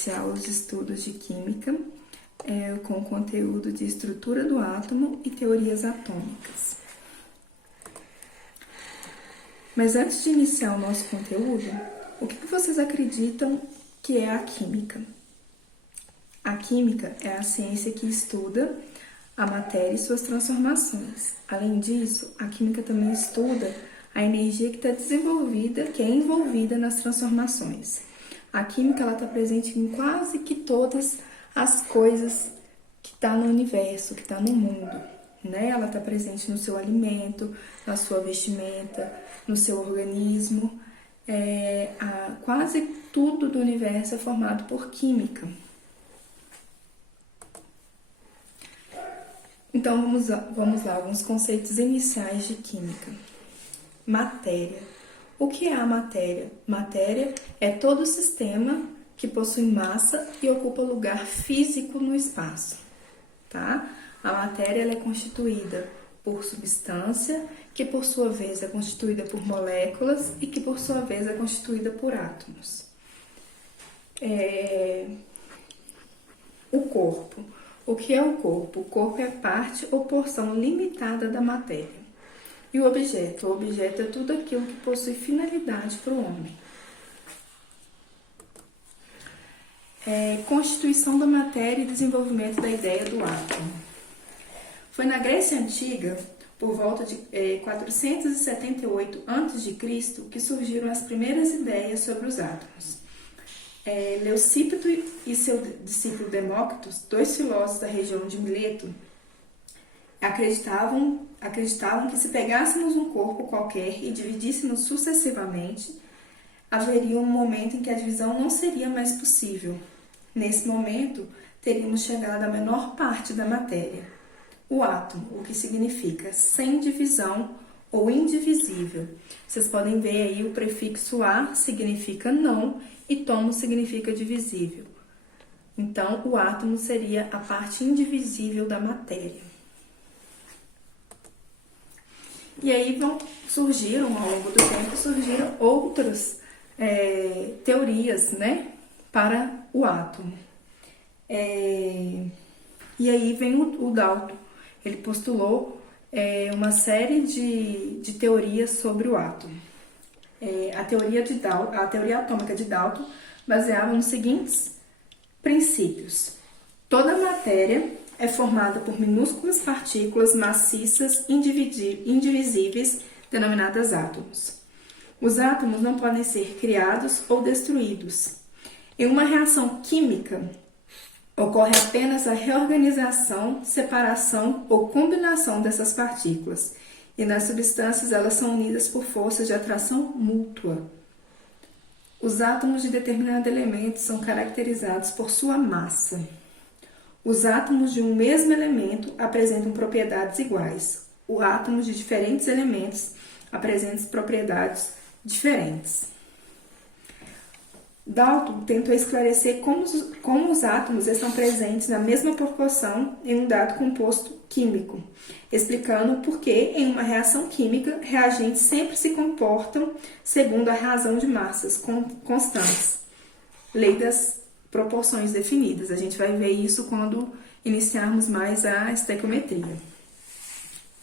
iniciar os estudos de química com conteúdo de estrutura do átomo e teorias atômicas. Mas antes de iniciar o nosso conteúdo, o que vocês acreditam que é a química? A química é a ciência que estuda a matéria e suas transformações. Além disso, a química também estuda a energia que está desenvolvida, que é envolvida nas transformações. A química está presente em quase que todas as coisas que estão no universo, que está no mundo, né? Ela está presente no seu alimento, na sua vestimenta, no seu organismo. Quase tudo do universo é formado por química. Então, vamos lá, alguns conceitos iniciais de química. Matéria. O que é a matéria? Matéria é todo sistema que possui massa e ocupa lugar físico no espaço, tá? A matéria ela é constituída por substância, que por sua vez é constituída por moléculas e que por sua vez é constituída por átomos. O corpo. O que é o corpo? O corpo é parte ou porção limitada da matéria. E o objeto? O objeto é tudo aquilo que possui finalidade para o homem. Constituição da matéria e desenvolvimento da ideia do átomo. Foi na Grécia Antiga, por volta de 478 a.C., que surgiram as primeiras ideias sobre os átomos. Leucípito e seu discípulo Demócrito, dois filósofos da região de Mileto, acreditavam que se pegássemos um corpo qualquer e dividíssemos sucessivamente, haveria um momento em que a divisão não seria mais possível. Nesse momento, teríamos chegado à menor parte da matéria, o átomo, o que significa sem divisão ou indivisível. Vocês podem ver aí o prefixo a significa não e tomo significa divisível. Então, o átomo seria a parte indivisível da matéria. E aí surgiram, ao longo do tempo, outras teorias, né, para o átomo. E aí vem o Dalton. Ele postulou uma série de teorias sobre o átomo. A teoria atômica de Dalton baseava nos seguintes princípios. Toda matéria é formada por minúsculas partículas maciças indivisíveis, denominadas átomos. Os átomos não podem ser criados ou destruídos. Em uma reação química, ocorre apenas a reorganização, separação ou combinação dessas partículas, e nas substâncias elas são unidas por forças de atração mútua. Os átomos de determinado elemento são caracterizados por sua massa. Os átomos de um mesmo elemento apresentam propriedades iguais. Os átomos de diferentes elementos apresentam propriedades diferentes. Dalton tentou esclarecer como os átomos estão presentes na mesma proporção em um dado composto químico, explicando por que, em uma reação química, reagentes sempre se comportam segundo a razão de massas constantes, lei das proporções definidas. A gente vai ver isso quando iniciarmos mais a estequiometria,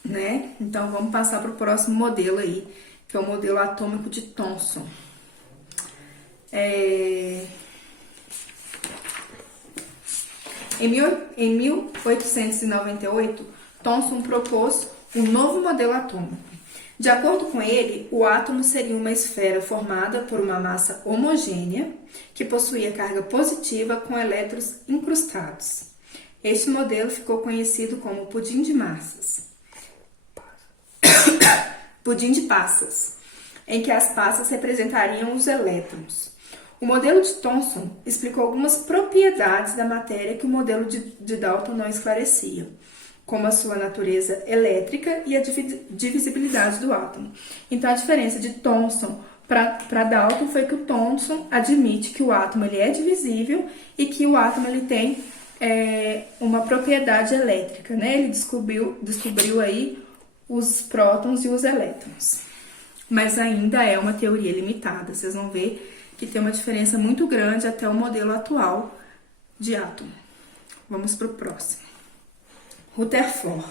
né? Então, vamos passar para o próximo modelo aí, que é o modelo atômico de Thomson. Em 1898, Thomson propôs um novo modelo atômico. De acordo com ele, o átomo seria uma esfera formada por uma massa homogênea que possuía carga positiva com elétrons incrustados. Este modelo ficou conhecido como pudim de massas. Pudim de passas, em que as passas representariam os elétrons. O modelo de Thomson explicou algumas propriedades da matéria que o modelo de Dalton não esclarecia, como a sua natureza elétrica e a divisibilidade do átomo. Então, a diferença de Thomson para Dalton foi que o Thomson admite que o átomo ele é divisível e que o átomo ele tem uma propriedade elétrica, né? Ele descobriu aí os prótons e os elétrons. Mas ainda é uma teoria limitada. Vocês vão ver que tem uma diferença muito grande até o modelo atual de átomo. Vamos para o próximo. Rutherford.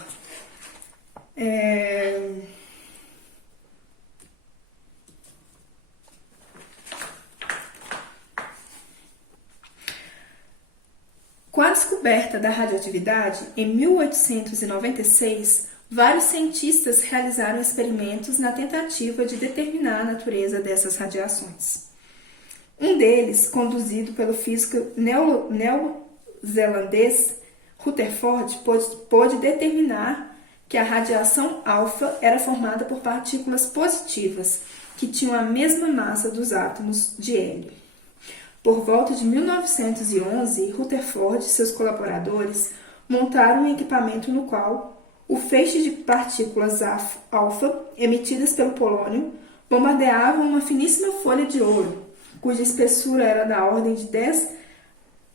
Com a descoberta da radioatividade, em 1896, vários cientistas realizaram experimentos na tentativa de determinar a natureza dessas radiações. Um deles, conduzido pelo físico neozelandês Rutherford, pôde determinar que a radiação alfa era formada por partículas positivas, que tinham a mesma massa dos átomos de hélio. Por volta de 1911, Rutherford e seus colaboradores montaram um equipamento no qual o feixe de partículas alfa emitidas pelo polônio bombardeavam uma finíssima folha de ouro, cuja espessura era da ordem de 10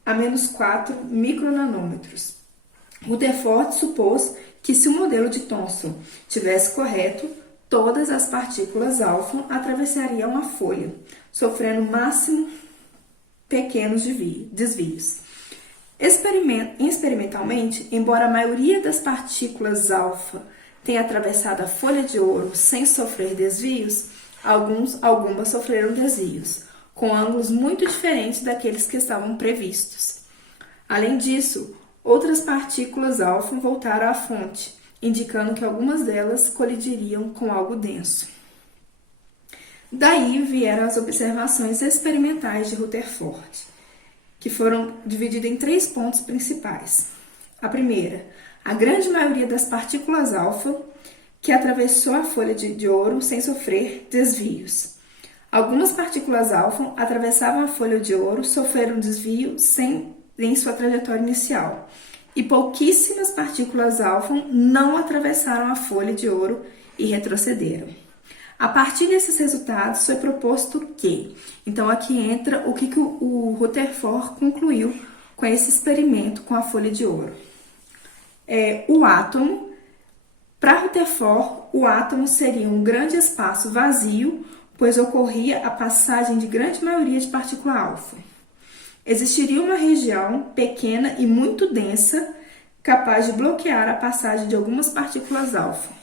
a menos 4 micronanômetros. Rutherford supôs que se o modelo de Thomson tivesse correto, todas as partículas alfa atravessariam a folha, sofrendo máximo pequenos desvios. Experimentalmente, embora a maioria das partículas alfa tenha atravessado a folha de ouro sem sofrer desvios, algumas sofreram desvios, com ângulos muito diferentes daqueles que estavam previstos. Além disso, outras partículas alfa voltaram à fonte, indicando que algumas delas colidiriam com algo denso. Daí vieram as observações experimentais de Rutherford, que foram divididas em 3 pontos principais. A primeira, a grande maioria das partículas alfa que atravessou a folha de ouro sem sofrer desvios. Algumas partículas alfa atravessavam a folha de ouro, sofreram desvio em sua trajetória inicial, e pouquíssimas partículas alfa não atravessaram a folha de ouro e retrocederam. A partir desses resultados foi proposto que, então aqui entra o que o Rutherford concluiu com esse experimento com a folha de ouro. O átomo, para Rutherford, o átomo seria um grande espaço vazio, pois ocorria a passagem de grande maioria de partícula alfa. Existiria uma região pequena e muito densa, capaz de bloquear a passagem de algumas partículas alfa.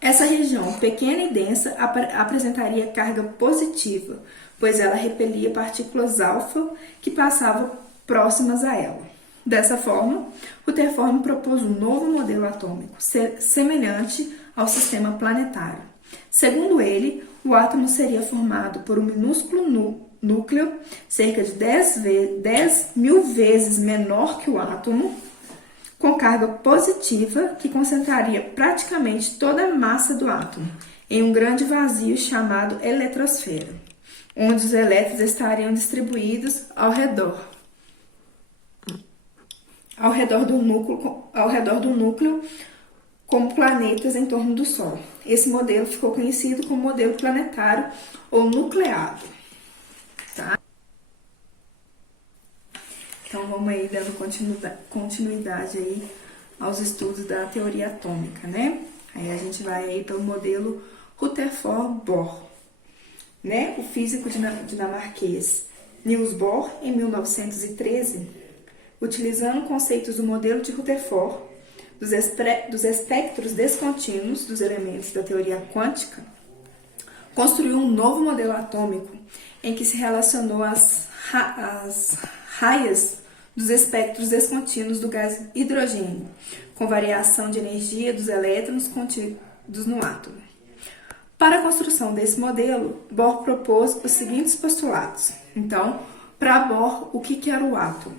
Essa região pequena e densa apresentaria carga positiva, pois ela repelia partículas alfa que passavam próximas a ela. Dessa forma, Rutherford propôs um novo modelo atômico, semelhante ao sistema planetário. Segundo ele, o átomo seria formado por um minúsculo núcleo, cerca de 10 mil vezes menor que o átomo, com carga positiva que concentraria praticamente toda a massa do átomo em um grande vazio chamado eletrosfera, onde os elétrons estariam distribuídos ao redor do núcleo como planetas em torno do Sol. Esse modelo ficou conhecido como modelo planetário ou nucleado. Tá? Então, vamos aí dando continuidade aí aos estudos da teoria atômica, né? Aí a gente vai aí pelo modelo Rutherford-Bohr, né? O físico dinamarquês Niels Bohr, em 1913, utilizando conceitos do modelo de Rutherford, dos espectros descontínuos dos elementos da teoria quântica, construiu um novo modelo atômico em que se relacionou as raias dos espectros descontínuos do gás hidrogênio, com variação de energia dos elétrons contidos no átomo. Para a construção desse modelo, Bohr propôs os seguintes postulados. Então, para Bohr, o que era o átomo?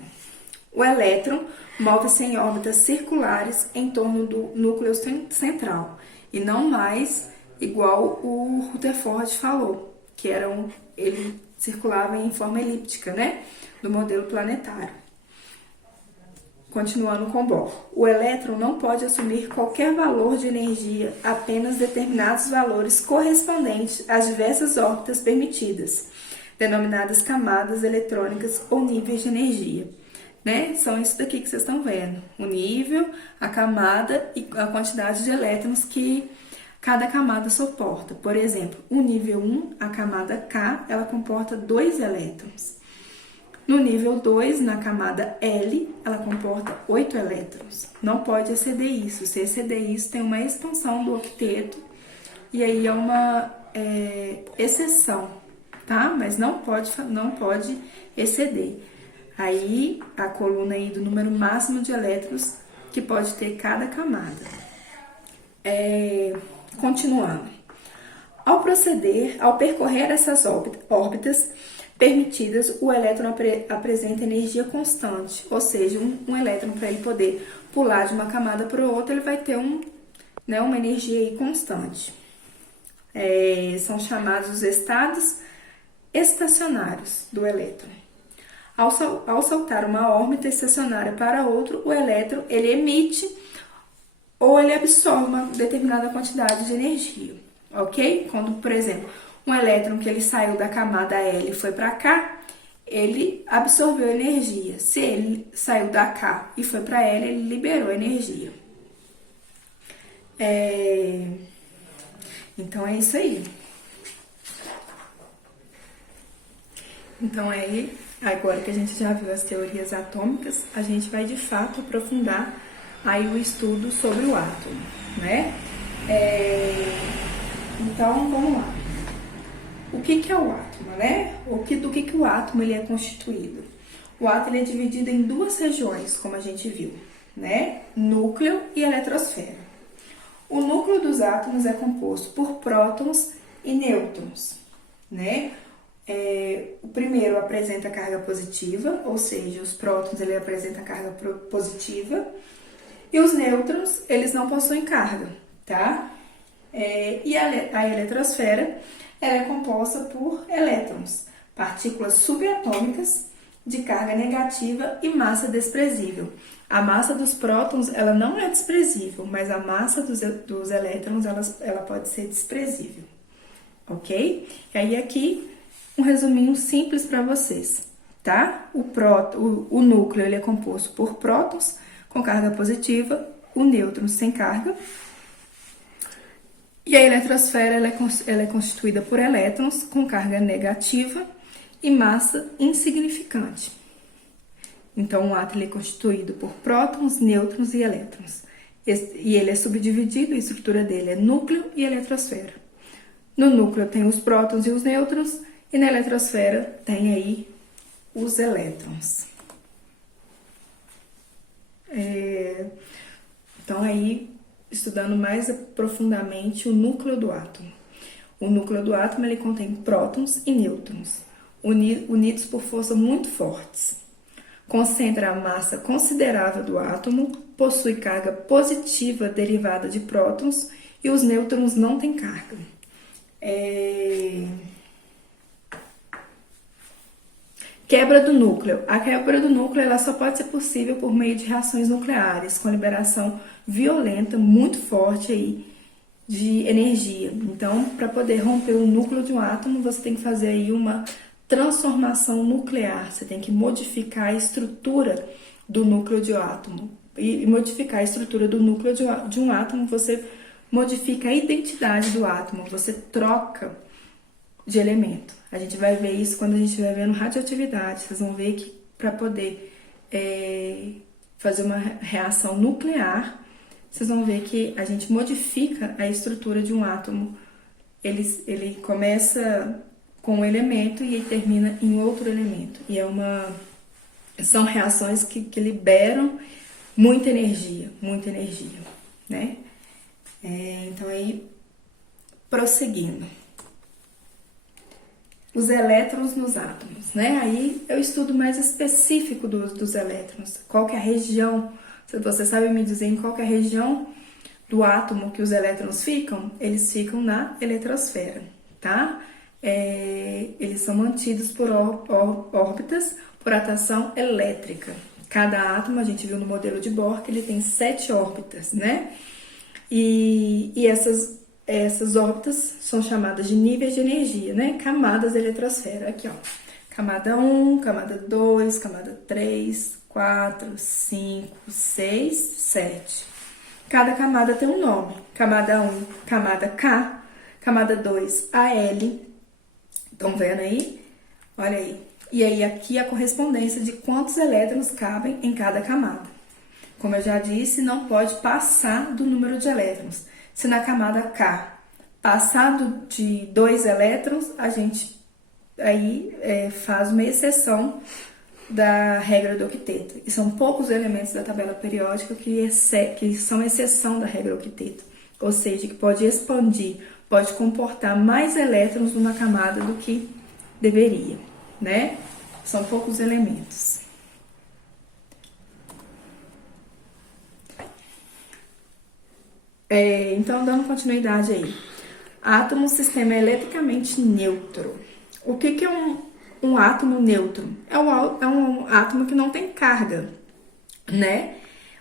O elétron move-se em órbitas circulares em torno do núcleo central, e não mais igual o Rutherford falou, que ele circulava em forma elíptica, né? Do modelo planetário. Continuando com Bohr. O elétron não pode assumir qualquer valor de energia, apenas determinados valores correspondentes às diversas órbitas permitidas, denominadas camadas eletrônicas ou níveis de energia. Né? São isso daqui que vocês estão vendo. O nível, a camada e a quantidade de elétrons que cada camada suporta. Por exemplo, o nível 1, a camada K, ela comporta 2 elétrons. No nível 2, na camada L, ela comporta 8 elétrons. Não pode exceder isso. Se exceder isso, tem uma expansão do octeto, e aí é uma exceção, tá? Mas não pode exceder. Aí, a coluna aí do número máximo de elétrons que pode ter cada camada. Continuando. Ao percorrer essas órbitas permitidas, o elétron apresenta energia constante, ou seja, um elétron, para ele poder pular de uma camada para outra, ele vai ter uma energia aí constante. São chamados os estados estacionários do elétron. Ao saltar uma órbita estacionária para outro, o elétron ele emite ou ele absorve uma determinada quantidade de energia, ok? Quando, por exemplo, um elétron que ele saiu da camada L e foi para K, ele absorveu energia. Se ele saiu da K e foi para L, ele liberou energia. Então, é isso aí. Então, agora que a gente já viu as teorias atômicas, a gente vai, de fato, aprofundar aí o estudo sobre o átomo, né? Então, vamos lá. O que é o átomo, né? Do que o átomo ele é constituído? O átomo ele é dividido em duas regiões, como a gente viu, né? Núcleo e eletrosfera. O núcleo dos átomos é composto por prótons e nêutrons, né? O primeiro apresenta carga positiva, ou seja, os prótons ele apresenta carga positiva, e os nêutrons eles não possuem carga, tá? E a eletrosfera ela é composta por elétrons, partículas subatômicas de carga negativa e massa desprezível. A massa dos prótons ela não é desprezível, mas a massa dos elétrons ela pode ser desprezível, ok? E aí aqui um resuminho simples para vocês, tá? O núcleo ele é composto por prótons com carga positiva, o nêutron sem carga, e a eletrosfera ela é constituída por elétrons com carga negativa e massa insignificante. Então, o átomo é constituído por prótons, nêutrons e elétrons. E ele é subdividido, a estrutura dele é núcleo e eletrosfera. No núcleo tem os prótons e os nêutrons, e na eletrosfera tem aí os elétrons. Então, aí, estudando mais profundamente o núcleo do átomo. O núcleo do átomo ele contém prótons e nêutrons, unidos por forças muito fortes. Concentra a massa considerável do átomo, possui carga positiva derivada de prótons e os nêutrons não têm carga. Quebra do núcleo. A quebra do núcleo ela só pode ser possível por meio de reações nucleares, com liberação violenta, muito forte aí, de energia. Então, para poder romper o núcleo de um átomo, você tem que fazer aí uma transformação nuclear. Você tem que modificar a estrutura do núcleo de um átomo. E modificar a estrutura do núcleo de um átomo, você modifica a identidade do átomo, você troca de elemento. A gente vai ver isso quando a gente estiver vendo radioatividade. Vocês vão ver que para poder fazer uma reação nuclear, vocês vão ver que a gente modifica a estrutura de um átomo. Ele começa com um elemento e termina em outro elemento. E são reações que liberam muita energia, né? Então, aí, prosseguindo. Os elétrons nos átomos, né? Aí é o estudo mais específico dos elétrons. Qual que é a região? Se você sabe me dizer em qual que é a região do átomo que os elétrons ficam? Eles ficam na eletrosfera, tá? Eles são mantidos por órbitas por atração elétrica. Cada átomo, a gente viu no modelo de Bohr, que ele tem 7 órbitas, né? E essas órbitas são chamadas de níveis de energia, né? Camadas da eletrosfera. Aqui, ó. Camada 1, camada 2, camada 3, 4, 5, 6, 7. Cada camada tem um nome. Camada 1, camada K, camada 2, AL. Estão vendo aí? Olha aí. E aí aqui a correspondência de quantos elétrons cabem em cada camada. Como eu já disse, não pode passar do número de elétrons. Se na camada K passar de 2 elétrons, a gente aí faz uma exceção da regra do octeto. E são poucos elementos da tabela periódica que são exceção da regra octeto. Ou seja, que pode expandir, pode comportar mais elétrons numa camada do que deveria, né? São poucos elementos. Então, dando continuidade aí. Átomo, sistema eletricamente neutro. O que é um átomo neutro? É um átomo que não tem carga, né?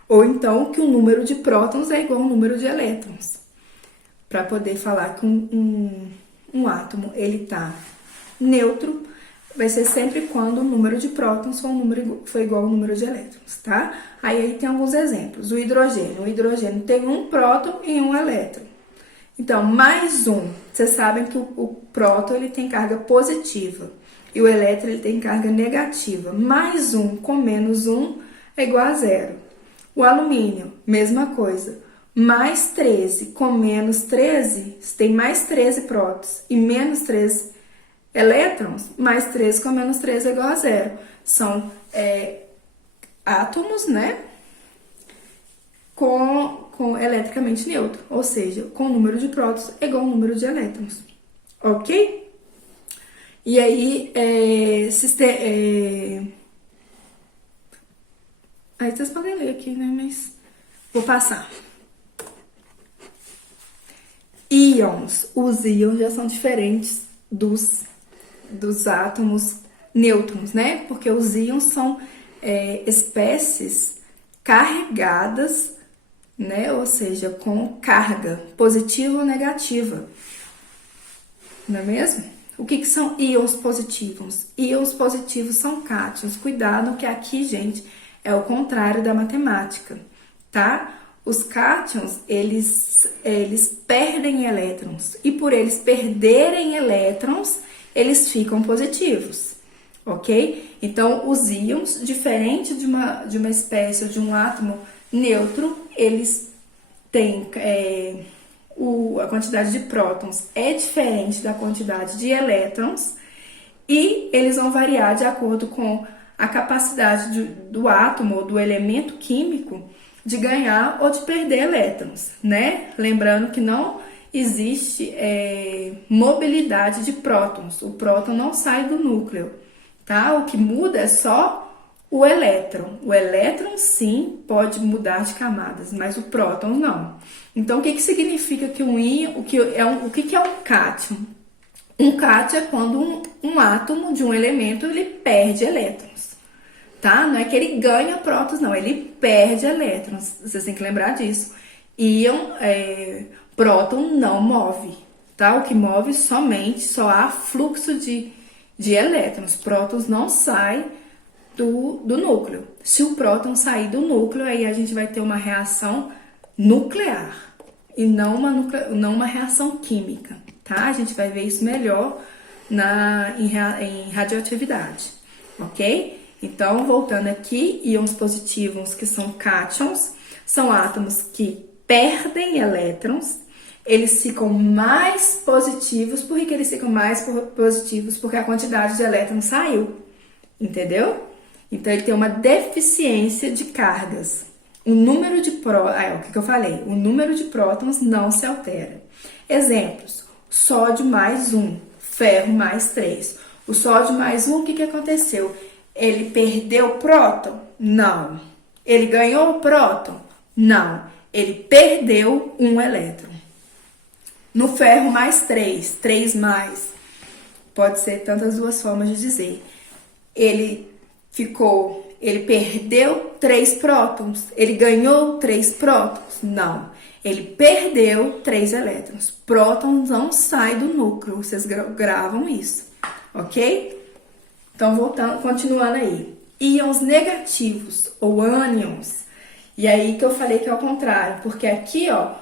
Ou então que o número de prótons é igual ao número de elétrons. Para poder falar que um átomo ele tá neutro, vai ser sempre quando o número de prótons for igual ao número de elétrons, tá? Aí tem alguns exemplos. O hidrogênio tem um próton e um elétron. Então, mais um. Vocês sabem que o próton ele tem carga positiva e o elétron ele tem carga negativa. Mais um com menos um é igual a zero. O alumínio, mesma coisa. Mais 13 com menos 13, se tem mais 13 prótons e menos 13 elétrons, mais 13 com menos 13 é igual a zero. São átomos, né? Com eletricamente neutro, ou seja, com o número de prótons é igual ao número de elétrons, ok? E aí, aí vocês podem ler aqui, né? Mas vou passar. Íons. Os íons já são diferentes dos átomos nêutrons, né? Porque os íons são espécies carregadas, né? Ou seja, com carga positiva ou negativa. Não é mesmo? O que são íons positivos? Íons positivos são cátions. Cuidado que aqui, gente, é o contrário da matemática, tá? Os cátions, eles perdem elétrons. E por eles perderem elétrons, eles ficam positivos, ok? Então, os íons, diferente de uma espécie ou de um átomo neutro, eles têm a quantidade de prótons é diferente da quantidade de elétrons e eles vão variar de acordo com a capacidade do átomo ou do elemento químico de ganhar ou de perder elétrons, né? Lembrando que não existe mobilidade de prótons. O próton não sai do núcleo, tá? O que muda é só o elétron. O elétron, sim, pode mudar de camadas, mas o próton não. Então, o que significa que um íon, o que é um cátion? Um cátion é quando um átomo de um elemento ele perde elétrons, tá? Não é que ele ganha prótons, não, ele perde elétrons. Vocês têm que lembrar disso. Íon, próton não move, tá? O que move só há fluxo de elétrons. Prótons não saem do núcleo. Se o próton sair do núcleo, aí a gente vai ter uma reação nuclear e não uma reação química, tá? A gente vai ver isso melhor em radioatividade, ok? Então, voltando aqui, íons positivos, que são cátions, são átomos que perdem elétrons, eles ficam mais positivos. Por que eles ficam mais positivos? Porque a quantidade de elétrons saiu, entendeu? Então, ele tem uma deficiência de cargas. O número de o que eu falei? O número de prótons não se altera. Exemplos: sódio mais 1, ferro mais 3. O sódio mais 1, o que aconteceu? Ele perdeu próton? Não. Ele ganhou próton? Não. Ele perdeu um elétron. No ferro mais 3 mais. Pode ser tantas duas formas de dizer. Ele perdeu 3 prótons. Ele ganhou 3 prótons? Não. Ele perdeu 3 elétrons. Prótons não sai do núcleo. Vocês gravam isso, ok? Então, continuando aí. Íons negativos ou ânions. E aí que eu falei que é o contrário, porque aqui, ó,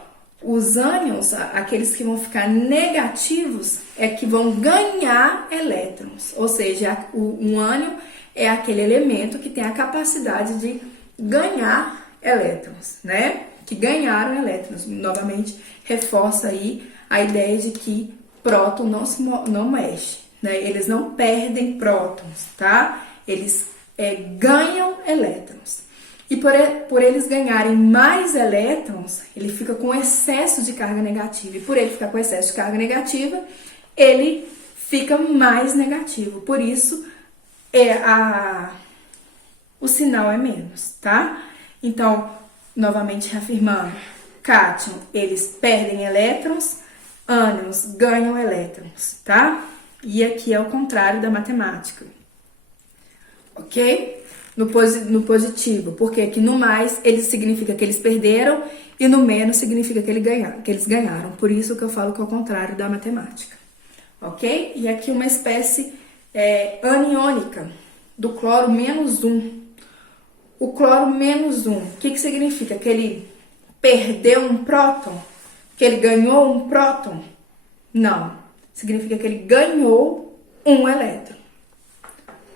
os ânions, aqueles que vão ficar negativos, é que vão ganhar elétrons. Ou seja, um ânion é aquele elemento que tem a capacidade de ganhar elétrons, né? Que ganharam elétrons. Novamente, reforça aí a ideia de que próton não mexe, né? Eles não perdem prótons, tá? Eles ganham elétrons. E por eles ganharem mais elétrons, ele fica com excesso de carga negativa. E por ele ficar com excesso de carga negativa, ele fica mais negativo. Por isso, o sinal é menos, tá? Então, novamente reafirmando, cátion, eles perdem elétrons, ânions ganham elétrons, tá? E aqui é o contrário da matemática, ok? No positivo, porque aqui no mais ele significa que eles perderam e no menos significa que eles ganharam. Por isso que eu falo que é o contrário da matemática, ok? E aqui uma espécie aniônica do cloro -1. O cloro -1, o que significa? Que ele perdeu um próton? Que ele ganhou um próton? Não, significa que ele ganhou um elétron.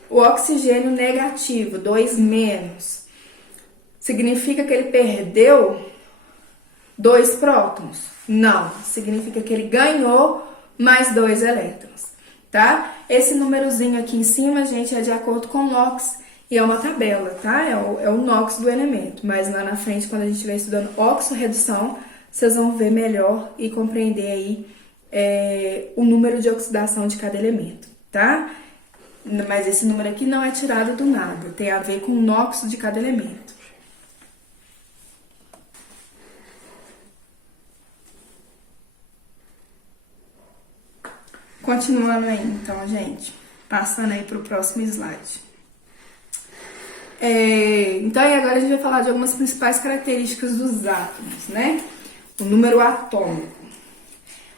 O oxigênio negativo, 2-, significa que ele perdeu 2 prótons? Não, significa que ele ganhou mais 2 elétrons, tá? Esse númerozinho aqui em cima, gente, é de acordo com o NOx e é uma tabela, tá? É o NOx do elemento, mas lá na frente, quando a gente estiver estudando oxorredução, vocês vão ver melhor e compreender aí o número de oxidação de cada elemento, tá? Mas esse número aqui não é tirado do nada, tem a ver com o NOx de cada elemento. Continuando aí, então, gente, passando aí para o próximo slide. Então, e agora a gente vai falar de algumas principais características dos átomos, né? O número atômico.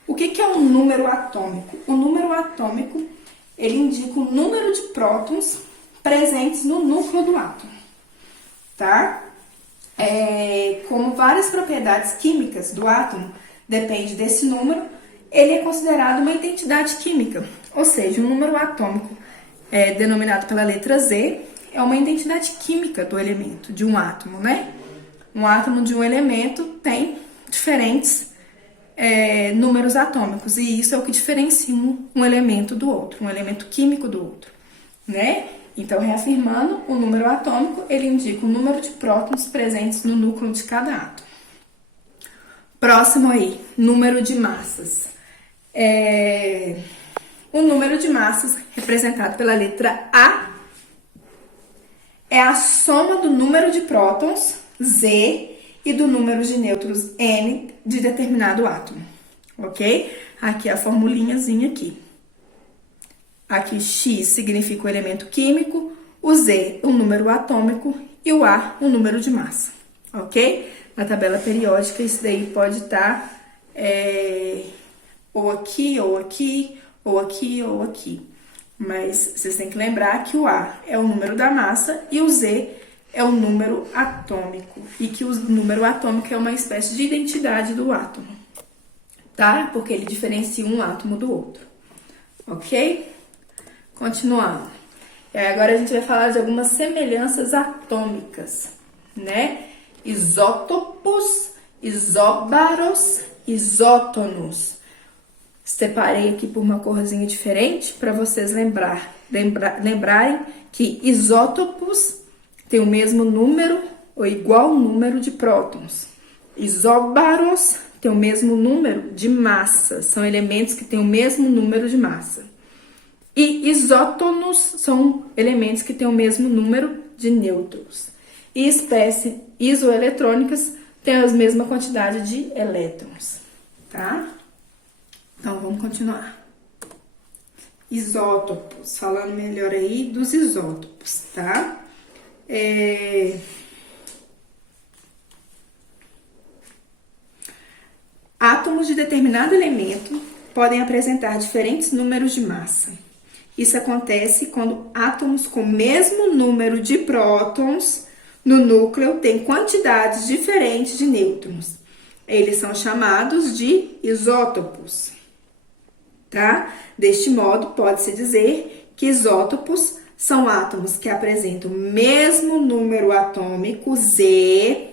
O que é um número atômico? O número atômico, ele indica o número de prótons presentes no núcleo do átomo, tá? Como várias propriedades químicas do átomo dependem desse número, ele é considerado uma identidade química, ou seja, um número atômico denominado pela letra Z é uma identidade química do elemento, de um átomo, né? Um átomo de um elemento tem diferentes números atômicos, e isso é o que diferencia um elemento do outro, um elemento químico do outro, né? Então, reafirmando, o número atômico, ele indica o número de prótons presentes no núcleo de cada átomo. Próximo aí, número de massas. O número de massas, representado pela letra A, é a soma do número de prótons, Z, e do número de nêutrons, N, de determinado átomo, ok? Aqui a formulinhazinha aqui. Aqui X significa o elemento químico, o Z o número atômico e o A o número de massa, ok? Na tabela periódica isso daí pode estar ou aqui, ou aqui, ou aqui, ou aqui. Mas vocês têm que lembrar que o A é o número da massa e o Z é o número atômico. E que o número atômico é uma espécie de identidade do átomo, tá? Porque ele diferencia um átomo do outro, ok? Continuando. Agora a gente vai falar de algumas semelhanças atômicas, né? Isótopos, isóbaros, isótonos. Separei aqui por uma corzinha diferente para vocês lembrarem que isótopos tem o mesmo número ou igual número de prótons. Isóbaros tem o mesmo número de massa, são elementos que têm o mesmo número de massa. E isótonos são elementos que têm o mesmo número de nêutrons. E espécies isoeletrônicas têm a mesma quantidade de elétrons, tá? Então, vamos continuar. Isótopos, falando melhor aí dos isótopos, tá? Átomos de determinado elemento podem apresentar diferentes números de massa. Isso acontece quando átomos com o mesmo número de prótons no núcleo tem quantidades diferentes de nêutrons. Eles são chamados de isótopos, tá? Deste modo, pode-se dizer que isótopos são átomos que apresentam o mesmo número atômico, Z,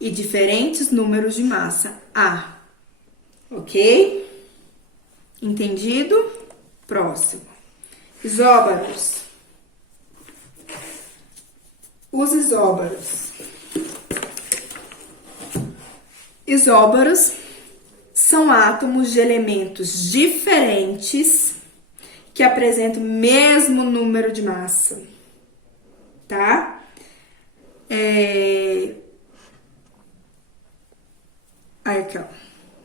e diferentes números de massa, A. Ok? Entendido? Próximo. Isóbaros. Os isóbaros. Isóbaros são átomos de elementos diferentes que apresentam o mesmo número de massa, tá? Aí aqui, ó,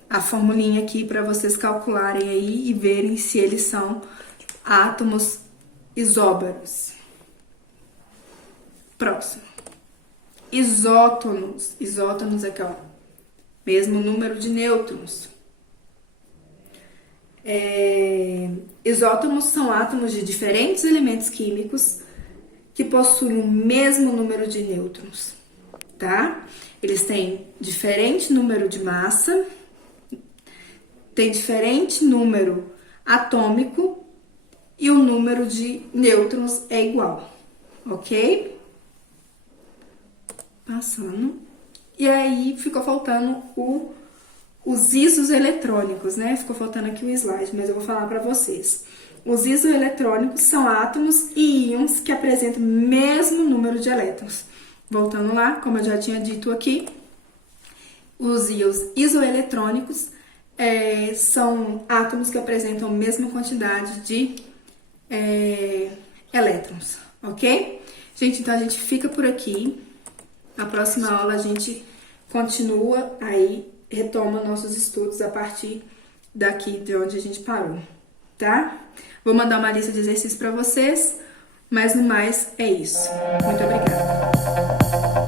a formulinha aqui para vocês calcularem aí e verem se eles são átomos isóbaros. Próximo. Isótonos. Isótonos aqui, ó, mesmo número de nêutrons. Isótomos são átomos de diferentes elementos químicos que possuem o mesmo número de nêutrons, tá? Eles têm diferente número de massa, tem diferente número atômico e o número de nêutrons é igual, ok? Passando. E aí ficou faltando os isoeletrônicos, né? Ficou faltando aqui o slide, mas eu vou falar para vocês. Os isoeletrônicos são átomos e íons que apresentam o mesmo número de elétrons. Voltando lá, como eu já tinha dito aqui, os íons isoeletrônicos são átomos que apresentam a mesma quantidade de elétrons, ok? Gente, então a gente fica por aqui. Na próxima aula a gente continua aí, retoma nossos estudos a partir daqui de onde a gente parou, tá? Vou mandar uma lista de exercícios para vocês, mas no mais é isso. Muito obrigada.